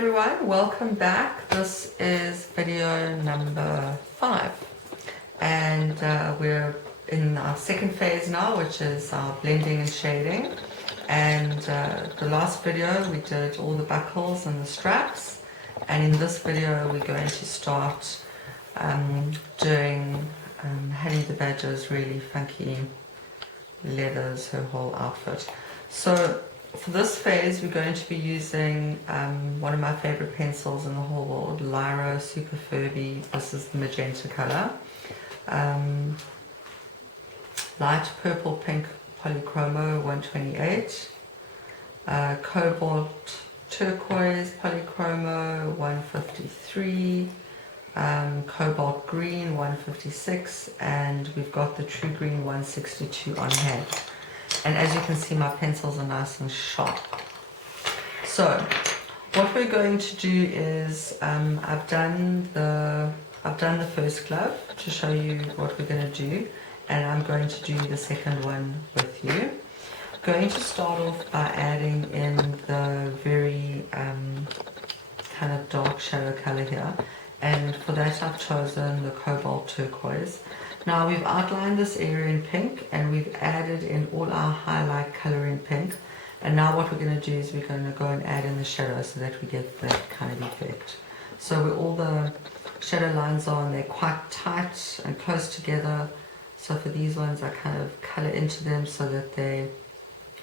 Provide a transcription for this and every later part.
Everyone, welcome back. This is video number 5 and we're in our second phase now, which is our blending and shading. And the last video we did all the buckles and the straps, and in this video we're going to start doing Honey the Badger's really funky leathers, her whole outfit. So for this phase, we're going to be using one of my favorite pencils in the whole world, Lyra Super Furby. This is the magenta color. Light purple pink polychromo 128. Cobalt turquoise polychromo 153. Cobalt green 156. And we've got the true green 162 on hand. And as you can see, my pencils are nice and sharp. So what we're going to do is I've done the first glove to show you what we're going to do, and I'm going to do the second one with you. Going to start off by adding in the very kind of dark shadow color here, and for that I've chosen the cobalt turquoise. Now we've outlined this area in pink and we've added in all our highlight color in pink, and now what we're going to do is we're going to go and add in the shadow so that we get that kind of effect. So where all the shadow lines are, and they're quite tight and close together, so for these ones I kind of color into them so that they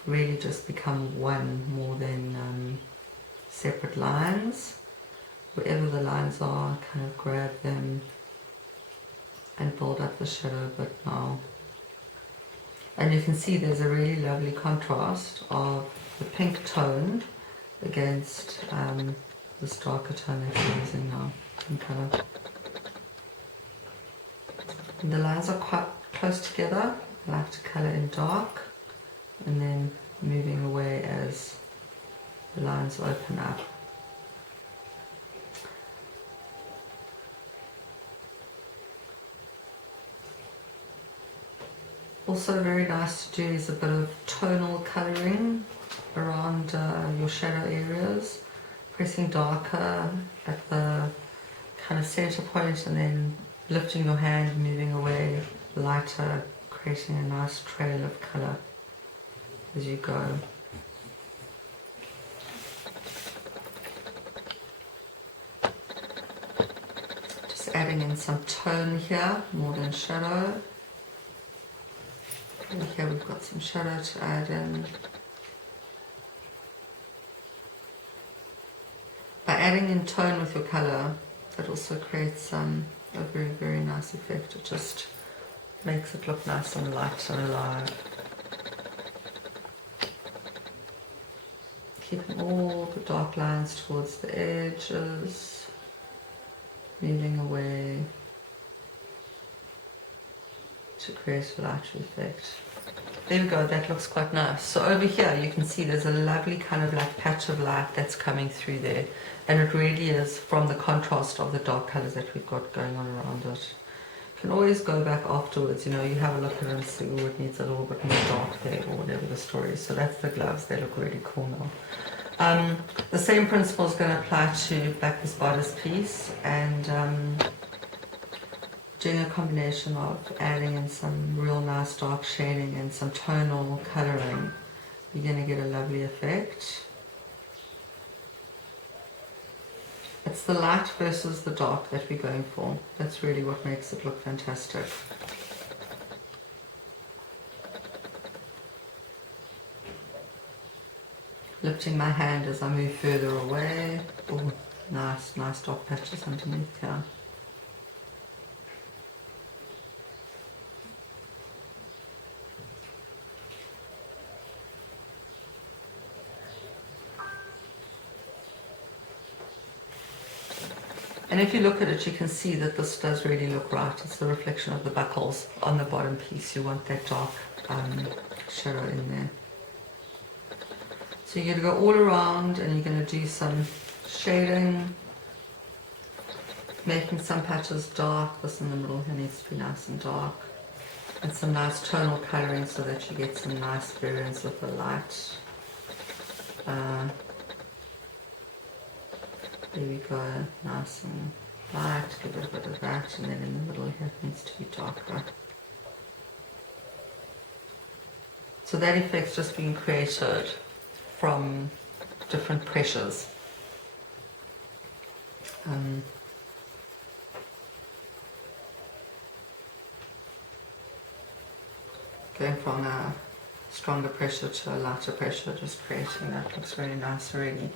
really just become one more than separate lines. Wherever the lines are, kind of grab them and build up the shadow a bit now. And you can see there's a really lovely contrast of the pink tone against this darker tone that we're using now in color. And the lines are quite close together. I like to color in dark and then moving away as the lines open up. Also very nice to do is a bit of tonal colouring around your shadow areas, pressing darker at the kind of centre point and then lifting your hand, moving away lighter, creating a nice trail of colour as you go. Just adding in some tone here, more than shadow. And here we've got some shadow to add in. By adding in tone with your colour, it also creates a very, very nice effect. It just makes it look nice and light and alive. Keeping all the dark lines towards the edges, moving away to create a lighter effect. There we go, that looks quite nice. So over here you can see there's a lovely kind of like patch of light that's coming through there, and it really is from the contrast of the dark colours that we've got going on around it. You can always go back afterwards, you know, you have a look at it and see, oh, it needs a little bit more dark there or whatever the story is. So that's the gloves, they look really cool now. The same principle is going to apply to back this bodice piece, and doing a combination of adding in some real nice dark shading and some tonal colouring. You're going to get a lovely effect. It's the light versus the dark that we're going for. That's really what makes it look fantastic. Lifting my hand as I move further away. Oh, nice dark patches underneath here. And if you look at it, you can see that this does really look right. It's the reflection of the buckles on the bottom piece. You want that dark shadow in there. So you're going to go all around and you're going to do some shading, making some patches dark. This in the middle here needs to be nice and dark. And some nice tonal colouring so that you get some nice variance with the light. There we go, nice and light, give it a bit of that, and then in the middle here it needs to be darker. So that effect's just being created from different pressures. Going from a stronger pressure to a lighter pressure, just creating that. Looks really nice already.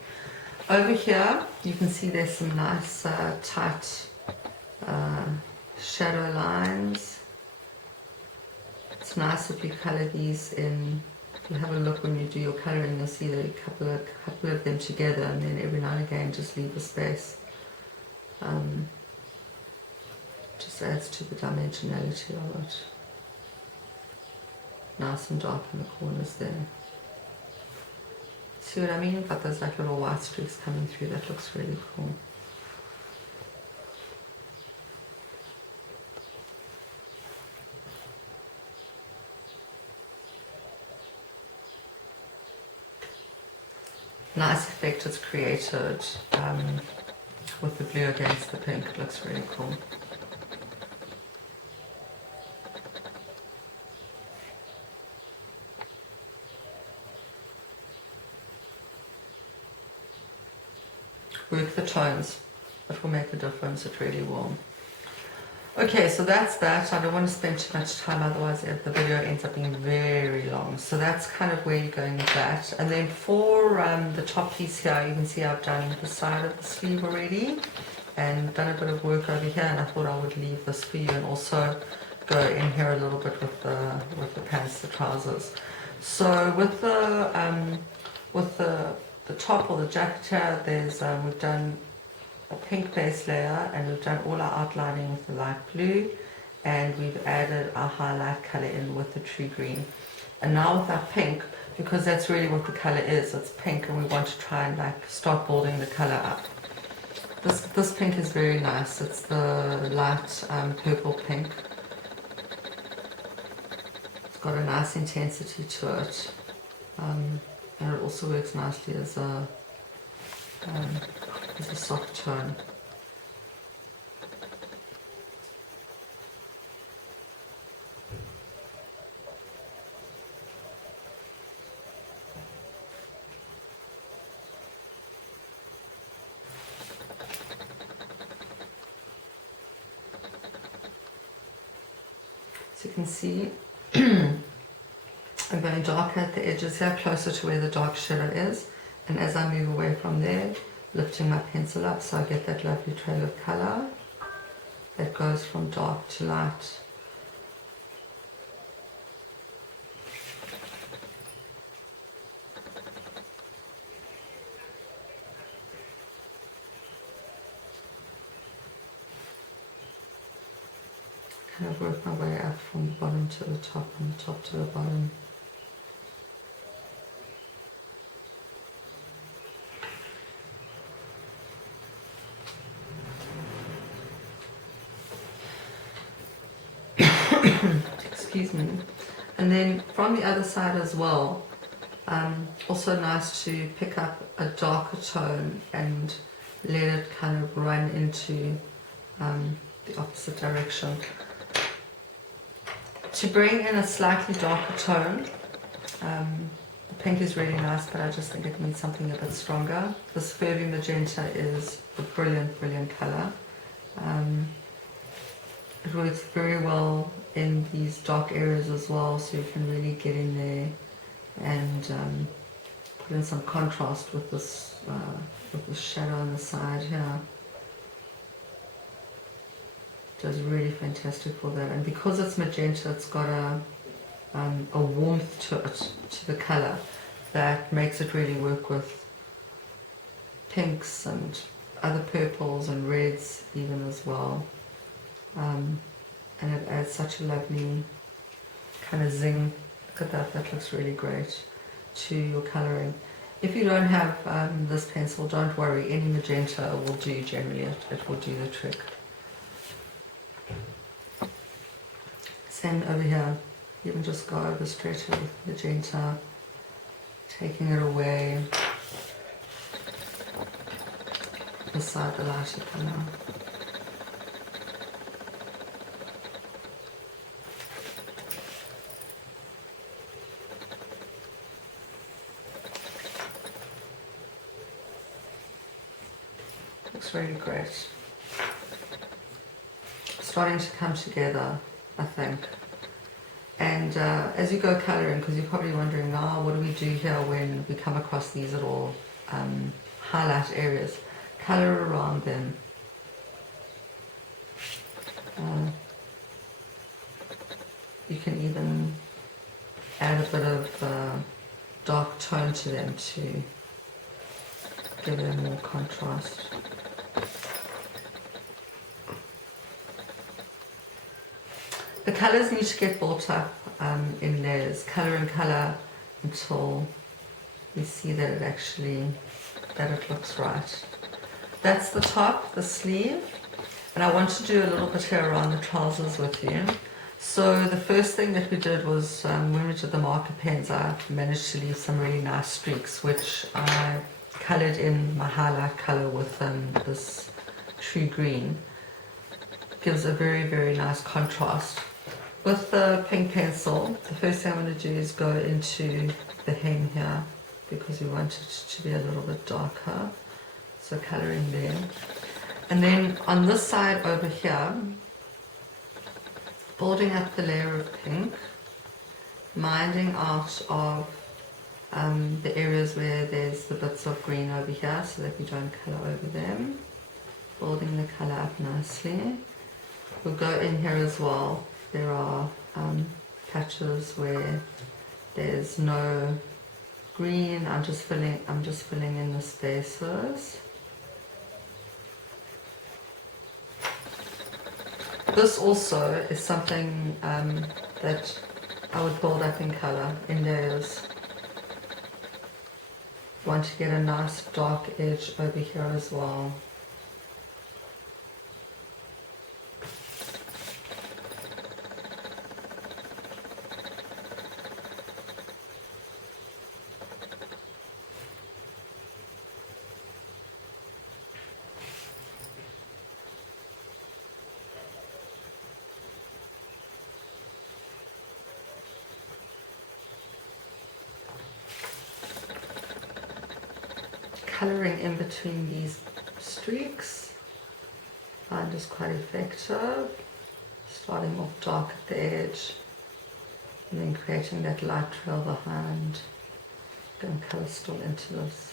Over here you can see there's some nice tight shadow lines. It's nice if you colour these in. If you have a look when you do your colouring, you'll see that a couple of them together, and then every now and again just leave a space. Just adds to the dimensionality of it. Nice and dark in the corners there. See what I mean? Got those like little white streaks coming through. That looks really cool. Nice effect it's created with the blue against the pink. It looks really cool. Work the tones. It will make a difference. It really will. Okay, so that's that. I don't want to spend too much time, otherwise the video ends up being very long. So that's kind of where you're going with that. And then for the top piece here, you can see I've done the side of the sleeve already and done a bit of work over here, and I thought I would leave this for you and also go in here a little bit with the pants, the trousers. So with the top or the jacket here, there's we've done a pink base layer, and we've done all our outlining with the light blue, and we've added our highlight color in with the true green. And now with our pink, because that's really what the color is, it's pink, and we want to try and like start building the color up. This pink is very nice. It's the light purple pink. It's got a nice intensity to it, and it also works nicely as a soft tone. So you can see I'm going darker at the edges here, closer to where the dark shadow is, and as I move away from there, lifting my pencil up so I get that lovely trail of colour that goes from dark to light. Kind of work my way up from the bottom to the top and the top to the bottom. Excuse me. And then from the other side as well, also nice to pick up a darker tone and let it kind of run into the opposite direction. To bring in a slightly darker tone, the pink is really nice, but I just think it needs something a bit stronger. This Furby Magenta is a brilliant, brilliant colour. It works very well in these dark areas as well, so you can really get in there and put in some contrast with this shadow on the side here. It does really fantastic for that, and because it's magenta, it's got a warmth to it, to the colour, that makes it really work with pinks and other purples and reds even as well. And it adds such a lovely kind of zing. Look at that, that looks really great to your colouring. If you don't have this pencil, don't worry, any magenta will do generally, it will do the trick. Same over here, you can just go over straight with magenta, taking it away. beside the lighter colour. Looks really great. Starting to come together, I think. And as you go colouring, because you're probably wondering, now what do we do here when we come across these little highlight areas? Colour around them. You can even add a bit of dark tone to them to give them more contrast. The colours need to get built up in layers, colour and colour, until you see that it looks right. That's the top, the sleeve, and I want to do a little bit here around the trousers with you. So the first thing that we did was, when we did the marker pens, I managed to leave some really nice streaks, which I coloured in my highlight colour with this true green. Gives a very, very nice contrast. With the pink pencil, the first thing I'm going to do is go into the hem here, because we want it to be a little bit darker. So colouring there. And then on this side over here, building up the layer of pink, minding out of the areas where there's the bits of green over here, so that we don't colour over them. Building the colour up nicely. We'll go in here as well. There are patches where there's no green. I'm just filling in the spaces. This also is something that I would build up in colour, in layers. Want to get a nice dark edge over here as well. Colouring in between these streaks, I find is quite effective. Starting off dark at the edge and then creating that light trail behind. Going colour still into this.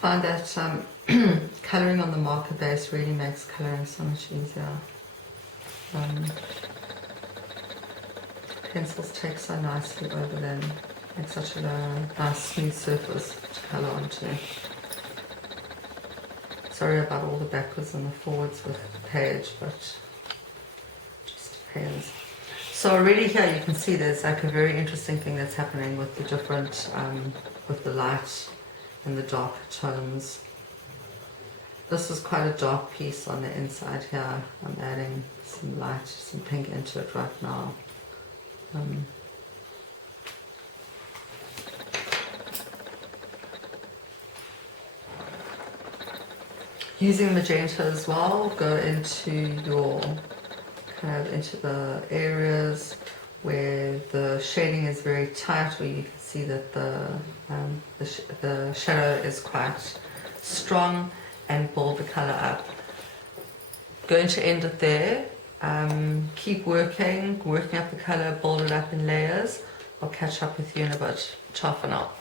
Find that colouring on the marker base really makes colouring so much easier. Pencils take so nicely over them, make such a nice smooth surface to colour onto. Sorry about all the backwards and the forwards with the page, but just depends. So already here you can see there's like a very interesting thing that's happening with the different, with the light and the dark tones. This is quite a dark piece on the inside here. I'm adding some light, some pink into it right now. Using magenta as well, go into your into the areas where the shading is very tight, where you can see that the shadow is quite strong, and build the colour up. Going to end it there. Keep working up the colour, build it up in layers. I'll catch up with you in a bit. Ciao for now.